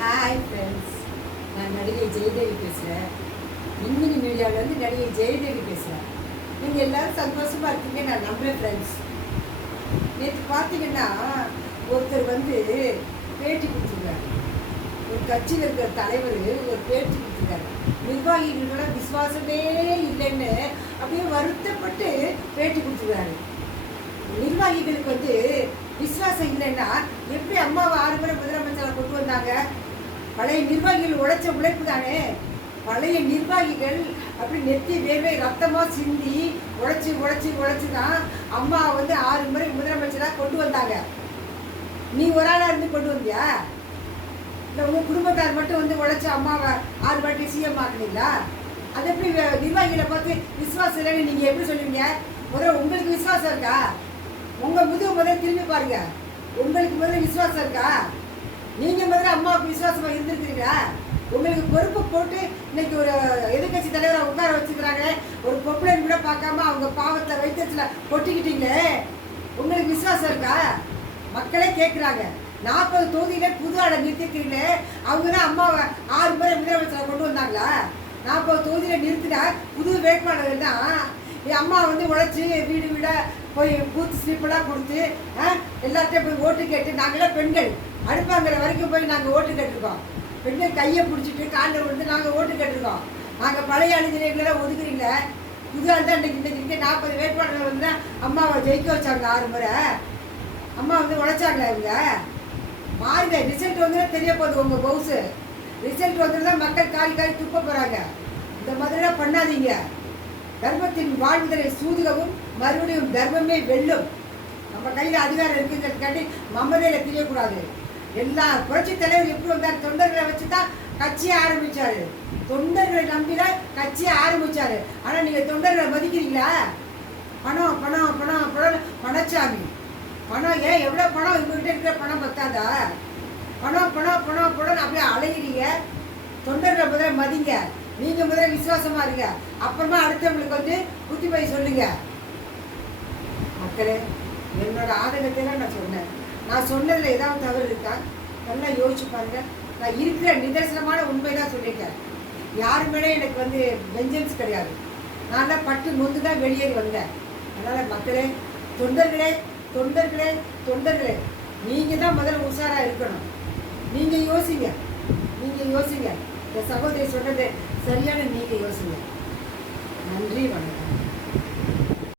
Hi friends, நான் நடிகை ஜெயதேவி பேசுகிறேன். மின்மினி மீடியாவிலேருந்து நடிகை ஜெயதேவி பேசுகிறேன். நீங்கள் எல்லோரும் சந்தோஷமாக இருக்கீங்க நான் நம்புகிறேன் ஃப்ரெண்ட்ஸ். நேற்று பார்த்தீங்கன்னா ஒருத்தர் பேட்டி கொடுத்துருக்காரு. ஒரு கட்சியில் இருக்கிற தலைவர் ஒரு பேட்டி கொடுத்துருக்காரு. நிர்வாகிகளோட விசுவாசமே இல்லைன்னு அப்படியே வருத்தப்பட்டு பேட்டி கொடுத்துருக்காரு. நிர்வாகிகளுக்கு விசுவாசம் இல்லைன்னா எப்படி அம்மாவை 6 முறை முதலமைச்சரை கொண்டு வந்தாங்க? பழைய நிர்வாகிகள் உழைச்ச உழைப்பு தானே. பழைய நிர்வாகிகள் அப்படி நெத்தி வேர்வை ரத்தமாக சிந்தி உழைச்சி உழைச்சி உழைச்சி தான் அம்மா 6 முறை முதலமைச்சராக கொண்டு வந்தாங்க. நீ ஒரு ஆளாக இருந்து கொண்டு வந்தியா? இல்லை உங்கள் குடும்பத்தார் மட்டும் உழைச்சி அம்மாவை 6 வாட்டி சிஎம் ஆக்குனீங்களா? அது எப்படி நிர்வாகிகளை பார்த்து விசுவாசம் இல்லைன்னு நீங்கள் எப்படி சொல்லுவீங்க? முதல்ல உங்களுக்கு விசுவாசம் இருக்கா? உங்கள் முதல்ல திரும்பி பாருங்க. உங்களுக்கு முதல்ல விசுவாசம் இருக்கா? நீங்கள் முதல்ல அம்மாவுக்கு விசுவாசமாக இருந்திருக்கிறீங்களா? உங்களுக்கு பொறுப்பு போட்டு இன்னைக்கு ஒரு எதிர்கட்சி தலைவரை உட்கார வச்சுக்கிறாங்க. ஒரு பொம்பளைன்னு கூட பார்க்காம அவங்க பாவத்தை வைத்தியத்தில் கொட்டிக்கிட்டீங்களே, உங்களுக்கு விசுவாசம் இருக்கா? மக்களே கேட்குறாங்க. 40 தொகுதியில புது ஆளை நிறுத்திக்கிறீங்களே, அவங்க தான் அம்மாவை 6 முறை முதலமைச்சரை கொண்டு வந்தாங்களா? 40 தொகுதியில் நிறுத்தினா புது வேட்பாளர்கள் தான் அம்மா உழைச்சி வீடு வீடாக போய் பூத்து ஸ்லிப்பெல்லாம் கொடுத்து எல்லார்ட்டையும் போய் ஓட்டு கேட்டு, நாங்களாம் பெண்கள் அடுப்பாங்கிற வரைக்கும் போய் நாங்கள் ஓட்டு கேட்டிருக்கோம். பெண்கள் கையை பிடிச்சிட்டு காலில் நாங்கள் ஓட்டு கேட்டிருக்கோம். நாங்கள் பழைய அணிதிரைகளெல்லாம் ஒதுக்குறீங்க. புது ஆள் தான் இன்னைக்கு 40 வேட்பாளர்கள் தான் அம்மாவை ஜெயிக்க வச்சாங்க 6 முறை. அம்மா உழைச்சாங்களா? இவங்க மாறுங்க. ரிசல்ட் தெரிய போகுது. உங்கள் பவுஸு ரிசல்ட் தான் மக்கள் காலி காலி துப்ப போகிறாங்க. இந்த மாதிரிலாம் பண்ணாதீங்க. தர்மத்தின் வாழ்வுதலை சூதுகவும் மறுபடியும் தர்மமே வெல்லும். நம்ம கையில் அதிகாரம் இருக்குங்கிறதுக்காண்டி மமதையில் தெரியக்கூடாது. எல்லா புரட்சி தலைவர் எப்படி வந்தார்? தொண்டர்களை வச்சு தான் கட்சியை ஆரம்பித்தார். தொண்டர்களை நம்பி தான் கட்சியை ஆரம்பித்தார். ஆனால் நீங்கள் தொண்டர்களை மதிக்கிறீங்களா? பணம் பணம் பணம் பணம் பணச்சாமி பணம். ஏன் எவ்வளோ பணம் இவங்ககிட்ட இருக்கிற பணம் பத்தாதா? பணம் பணம் பணம் பணம் அப்படியே அலைகிறீங்க. தொண்டர்களை முதல்ல மதிங்க. நீங்கள் முதல்ல விசுவாசமாக இருங்க. அப்புறமா அடுத்தவங்களுக்கு புத்தி போய் சொல்லுங்க. மக்களே, என்னோட ஆதங்கத்தைலாம் நான் சொன்னேன். நான் சொன்னதில் ஏதாவது தவறு இருக்கா? நல்லா யோசிச்சு பாருங்க. நான் இருக்கிற நிதர்சனமான உண்மை தான் சொல்லிட்டேன். யாரு மேலே எனக்கு வெஞ்சன்ஸ் கிடையாது. நான் தான் பட்டு நொந்து தான் வெளியேறி வந்தேன். அதனால் மக்களே, தொண்டர்களே தொண்டர்களே தொண்டர்களே, நீங்கள் தான் முதல்ல உஷாராக இருக்கணும். நீங்கள் யோசிங்க. நீங்கள் யோசிங்க. இந்த சகோதரி சொன்னது சரியான. நீங்கள் யோசிங்க. நன்றி, வணக்கம்.